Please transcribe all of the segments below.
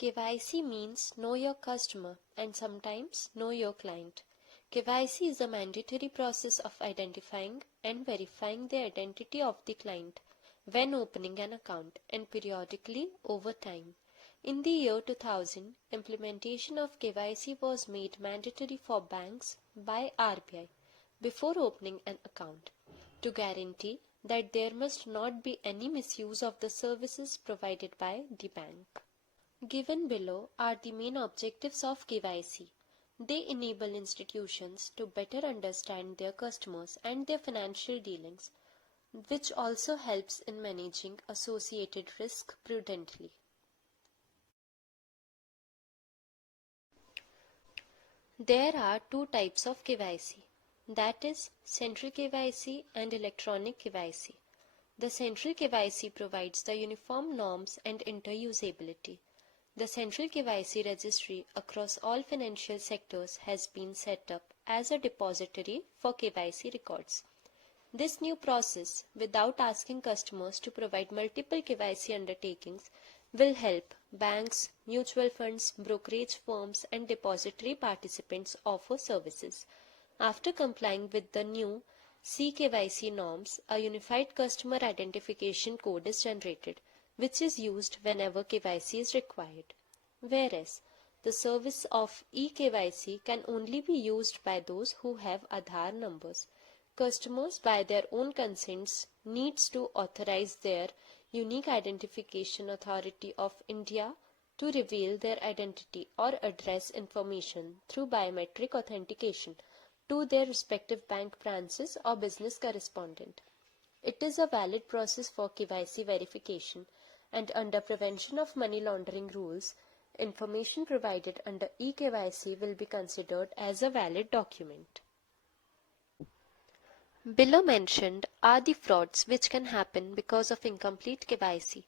KYC means know your customer and sometimes know your client. KYC is a mandatory process of identifying and verifying the identity of the client when opening an account and periodically over time. In the year 2000, implementation of KYC was made mandatory for banks by RBI before opening an account to guarantee that there must not be any misuse of the services provided by the bank. Given below are the main objectives of KYC. They enable institutions to better understand their customers and their financial dealings, which also helps in managing associated risk prudently. There are two types of KYC, that is central KYC and electronic KYC. The central KYC provides the uniform norms and interusability. The central KYC registry across all financial sectors has been set up as a depository for KYC records. This new process, without asking customers to provide multiple KYC undertakings, will help banks, mutual funds, brokerage firms and depository participants offer services. After complying with the new CKYC norms, a unified customer identification code is generated, which is used whenever KYC is required. Whereas, the service of eKYC can only be used by those who have Aadhaar numbers. Customers, by their own consents, needs to authorize their Unique Identification Authority of India to reveal their identity or address information through biometric authentication to their respective bank branches or business correspondent. It is a valid process for KYC verification, and under prevention of money laundering rules, information provided under eKYC will be considered as a valid document. Below mentioned are the frauds which can happen because of incomplete KYC.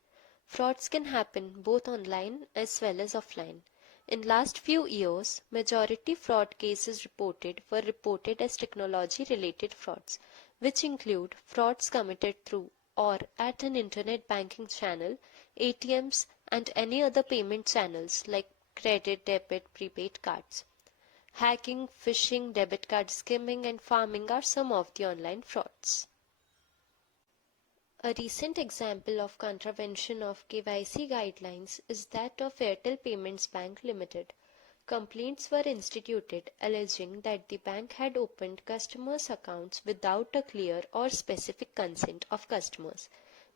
Frauds can happen both online as well as offline. In last few years, majority fraud cases reported were reported as technology-related frauds, which include frauds committed through or at an internet banking channel, ATMs, and any other payment channels like credit, debit, prepaid cards. Hacking, phishing, debit card skimming, and farming are some of the online frauds. A recent example of contravention of KYC guidelines is that of Airtel Payments Bank Limited. Complaints were instituted alleging that the bank had opened customers' accounts without a clear or specific consent of customers,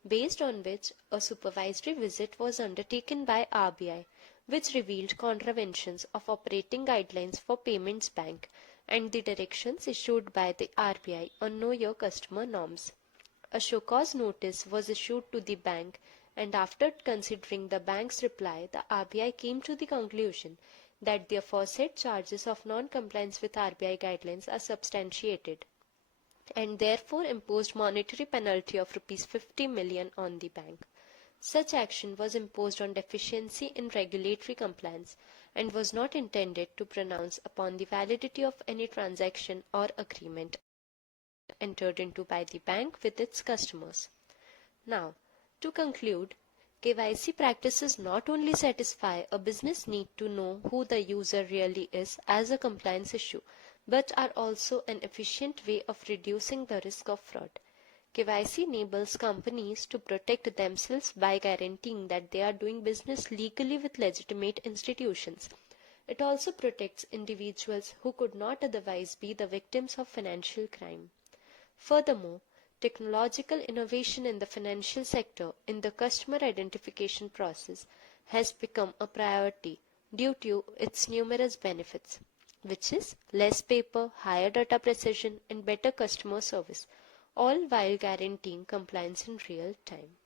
based on which a supervisory visit was undertaken by RBI, which revealed contraventions of operating guidelines for Payments Bank and the directions issued by the RBI on Know Your Customer norms. A show cause notice was issued to the bank, and after considering the bank's reply, the RBI came to the conclusion that the aforesaid charges of non-compliance with RBI guidelines are substantiated, and therefore imposed monetary penalty of Rs 50 million on the bank. Such action was imposed on deficiency in regulatory compliance and was not intended to pronounce upon the validity of any transaction or agreement entered into by the bank with its customers. Now, to conclude, KYC practices not only satisfy a business need to know who the user really is as a compliance issue, but are also an efficient way of reducing the risk of fraud. KYC enables companies to protect themselves by guaranteeing that they are doing business legally with legitimate institutions. It also protects individuals who could not otherwise be the victims of financial crime. Furthermore, technological innovation in the financial sector in the customer identification process has become a priority due to its numerous benefits, which is less paper, higher data precision, and better customer service, all while guaranteeing compliance in real time.